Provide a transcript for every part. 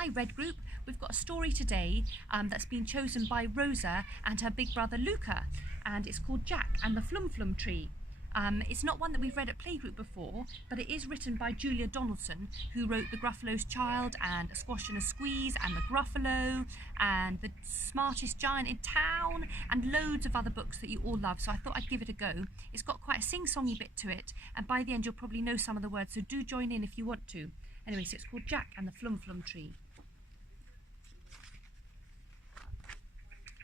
Hi Red Group, we've got a story today that's been chosen by Rosa and her big brother Luca, and it's called Jack and the Flumflum Tree. It's not one that we've read at Playgroup before, but it is written by Julia Donaldson, who wrote The Gruffalo's Child and A Squash and a Squeeze and The Gruffalo and The Smartest Giant in Town and loads of other books that you all love, so I thought I'd give it a go. It's got quite a sing-songy bit to it, and by the end you'll probably know some of the words, so do join in if you want to. Anyway, so it's called Jack and the Flumflum Tree.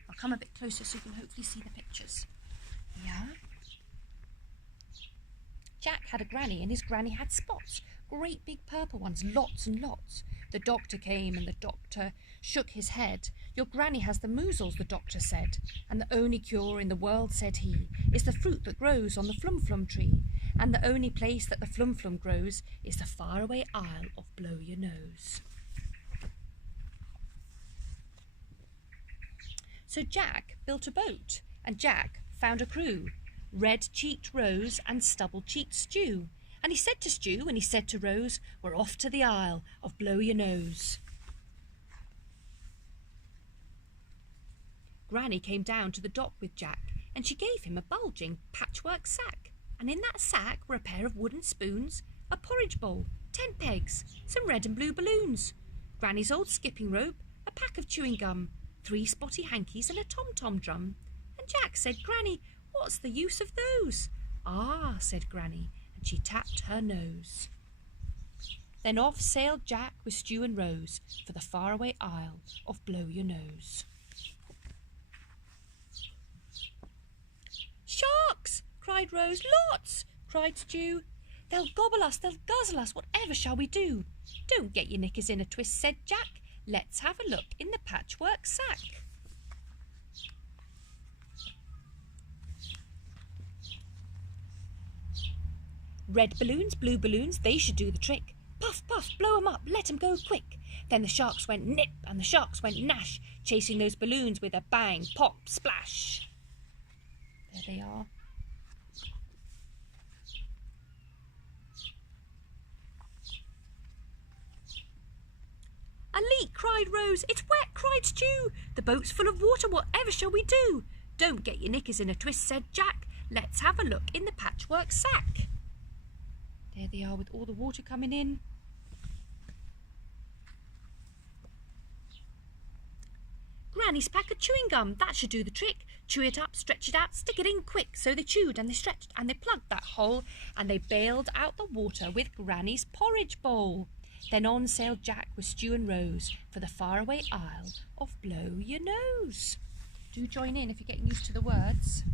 I'll come a bit closer so you can hopefully see the pictures. Yeah. Jack had a granny, and his granny had spots, great big purple ones, lots and lots. The doctor came, and the doctor shook his head. Your granny has the measles, the doctor said, and the only cure in the world, said he, is the fruit that grows on the flumflum tree, and the only place that the flumflum grows is the faraway isle of Blow Your Nose. So Jack built a boat, and Jack found a crew, red-cheeked Rose and stubble-cheeked Stew. And he said to Stew, and he said to Rose, we're off to the Isle of Blow Your Nose. Granny came down to the dock with Jack, and she gave him a bulging patchwork sack. And in that sack were a pair of wooden spoons, a porridge bowl, 10 pegs, some red and blue balloons, Granny's old skipping rope, a pack of chewing gum, 3 spotty hankies and a tom-tom drum. And Jack said, Granny, what's the use of those? Ah, said Granny, and she tapped her nose. Then off sailed Jack with Stew and Rose for the faraway isle of Blow Your Nose. Sharks, cried Rose. Lots, cried Stew. They'll gobble us, they'll guzzle us, whatever shall we do? Don't get your knickers in a twist, said Jack. Let's have a look in the patchwork sack. Red balloons, blue balloons, they should do the trick. Puff, puff, blow 'em up, let 'em go quick. Then the sharks went nip and the sharks went nash, chasing those balloons with a bang, pop, splash. There they are. A leak, cried Rose. It's wet, cried Stew. The boat's full of water, whatever shall we do? Don't get your knickers in a twist, said Jack. Let's have a look in the patchwork sack. There they are with all the water coming in. Granny's pack of chewing gum, that should do the trick. Chew it up, stretch it out, stick it in quick. So they chewed and they stretched and they plugged that hole and they bailed out the water with Granny's porridge bowl. Then on sailed Jack with Stew and Rose for the faraway isle of Blow Your Nose. Do join in if you're getting used to the words.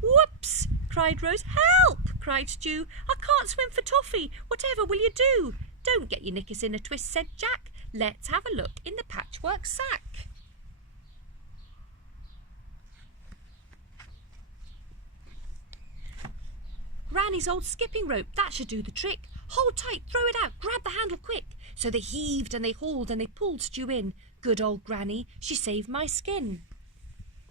Whoops, cried Rose. Help, cried Stew. I can't swim for toffee. Whatever will you do? Don't get your knickers in a twist, said Jack. Let's have a look in the patchwork sack. Granny's old skipping rope, that should do the trick. Hold tight, throw it out, grab the handle quick. So they heaved and they hauled and they pulled Stew in. Good old Granny, she saved my skin.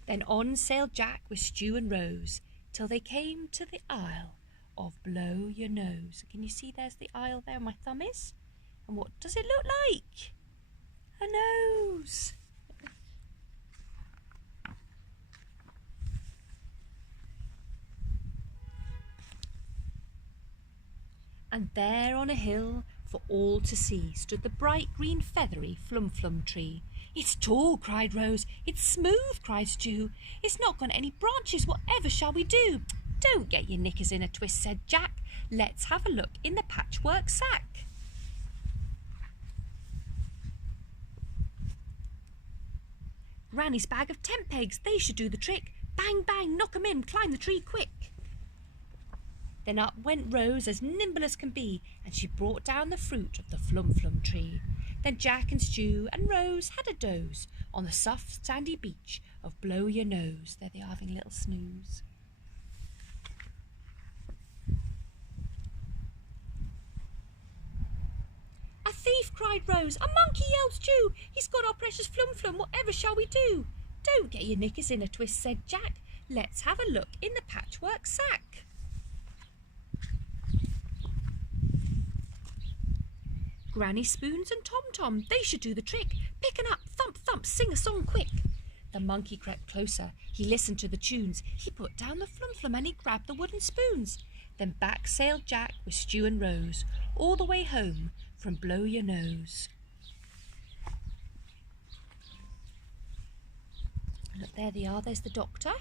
Then on sailed Jack with Stew and Rose till they came to the Isle of Blow Your Nose. Can you see there's the isle there my thumb is? And what does it look like? A nose. And there on a hill for all to see stood the bright green feathery flumflum tree. It's tall, cried Rose. It's smooth, cried Stew. It's not got any branches, whatever shall we do? Don't get your knickers in a twist, said Jack. Let's have a look in the patchwork sack. Granny's bag of tent pegs, they should do the trick. Bang, bang, knock 'em in, climb the tree quick. Then up went Rose as nimble as can be, and she brought down the fruit of the flumflum tree. Then Jack and Stew and Rose had a doze on the soft sandy beach of Blow Your Nose. There they are having a little snooze. A thief, cried Rose. A monkey, yelled Stew. He's got our precious flumflum, whatever shall we do? Don't get your knickers in a twist, said Jack. Let's have a look in the patchwork sack. Granny Spoons and Tom Tom, they should do the trick. Pick 'em up, thump thump, sing a song quick. The monkey crept closer, he listened to the tunes, he put down the flumflum and he grabbed the wooden spoons. Then back sailed Jack with Stew and Rose, all the way home from Blow Your Nose. Look, there they are, there's the doctor.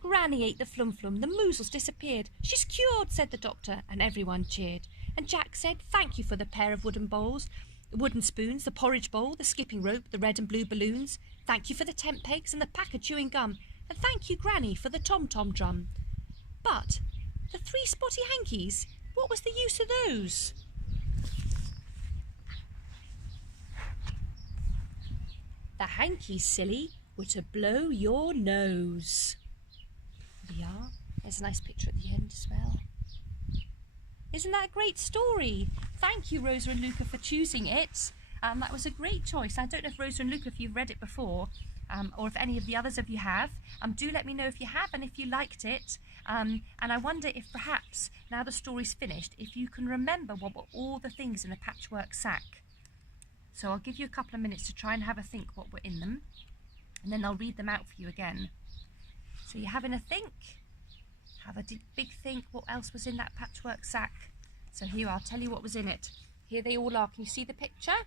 Granny ate the flumflum, the measles disappeared. She's cured, said the doctor, and everyone cheered. And Jack said, thank you for the pair of wooden bowls, the wooden spoons, the porridge bowl, the skipping rope, the red and blue balloons. Thank you for the tent pegs and the pack of chewing gum. And thank you, Granny, for the tom-tom drum. But the 3 spotty hankies, what was the use of those? The hankies, silly, were to blow your nose. There we are. There's a nice picture at the end as well. Isn't that a great story? Thank you, Rosa and Luca, for choosing it. That was a great choice. I don't know if Rosa and Luca, if you've read it before, or if any of the others of you have. Do let me know if you have and if you liked it. And I wonder if perhaps, now the story's finished, if you can remember what were all the things in the patchwork sack. So I'll give you a couple of minutes to try and have a think what were in them, and then I'll read them out for you again. So you're having a think? Have a big think what else was in that patchwork sack. So here, I'll tell you what was in it. Here they all are. Can you see the picture?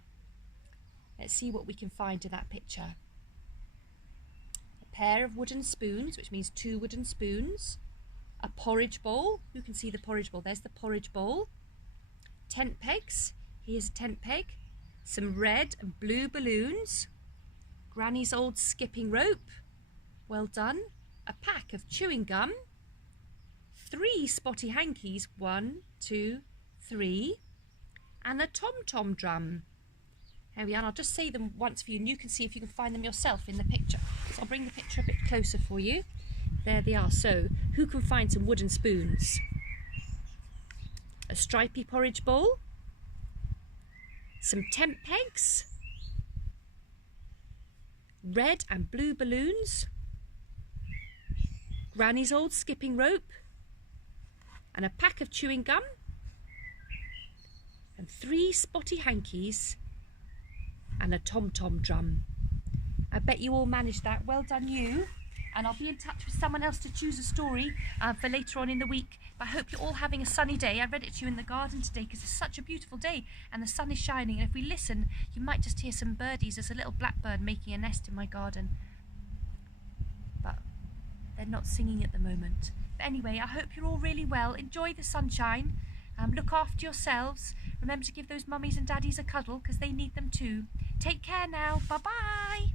Let's see what we can find in that picture. A pair of wooden spoons, which means 2 wooden spoons. A porridge bowl. Who can see the porridge bowl? There's the porridge bowl. Tent pegs. Here's a tent peg. Some red and blue balloons. Granny's old skipping rope. Well done. A pack of chewing gum. 3 spotty hankies, 1, 2, 3, and a tom-tom drum. There we are, and I'll just say them once for you, and you can see if you can find them yourself in the picture. So I'll bring the picture a bit closer for you. There they are. So, who can find some wooden spoons? A stripy porridge bowl, some tent pegs, red and blue balloons, Granny's old skipping rope, and a pack of chewing gum, and 3 spotty hankies, and a tom-tom drum. I bet you all managed that. Well done you. And I'll be in touch with someone else to choose a story for later on in the week. But I hope you're all having a sunny day. I read it to you in the garden today because it's such a beautiful day and the sun is shining. And if we listen, you might just hear some birdies. There's a little blackbird making a nest in my garden. But they're not singing at the moment. But anyway, I hope you're all really well. Enjoy the sunshine. Look after yourselves. Remember to give those mummies and daddies a cuddle because they need them too. Take care now. Bye-bye.